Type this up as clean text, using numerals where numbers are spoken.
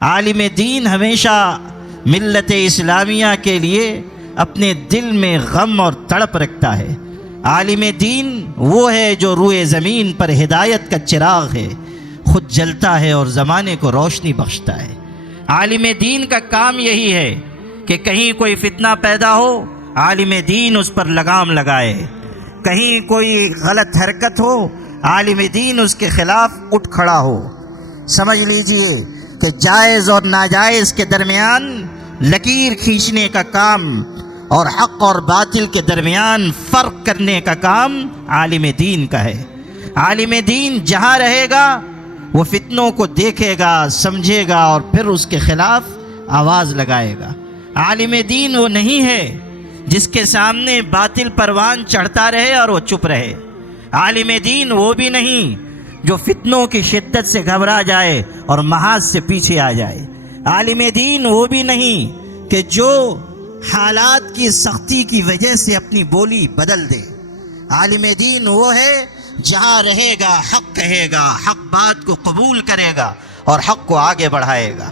عالم دین ہمیشہ ملت اسلامیہ کے لیے اپنے دل میں غم اور تڑپ رکھتا ہے۔ عالم دین وہ ہے جو روئے زمین پر ہدایت کا چراغ ہے، خود جلتا ہے اور زمانے کو روشنی بخشتا ہے۔ عالم دین کا کام یہی ہے کہ کہیں کوئی فتنہ پیدا ہو، عالم دین اس پر لگام لگائے، کہیں کوئی غلط حرکت ہو، عالم دین اس کے خلاف اٹھ کھڑا ہو۔ سمجھ لیجئے کہ جائز اور ناجائز کے درمیان لکیر کھینچنے کا کام اور حق اور باطل کے درمیان فرق کرنے کا کام عالم دین کا ہے۔ عالم دین جہاں رہے گا وہ فتنوں کو دیکھے گا، سمجھے گا اور پھر اس کے خلاف آواز لگائے گا۔ عالم دین وہ نہیں ہے جس کے سامنے باطل پروان چڑھتا رہے اور وہ چپ رہے۔ عالم دین وہ بھی نہیں جو فتنوں کی شدت سے گھبرا جائے اور محاذ سے پیچھے آ جائے۔ عالم دین وہ بھی نہیں کہ جو حالات کی سختی کی وجہ سے اپنی بولی بدل دے۔ عالم دین وہ ہے جہاں رہے گا حق کہے گا، حق بات کو قبول کرے گا اور حق کو آگے بڑھائے گا۔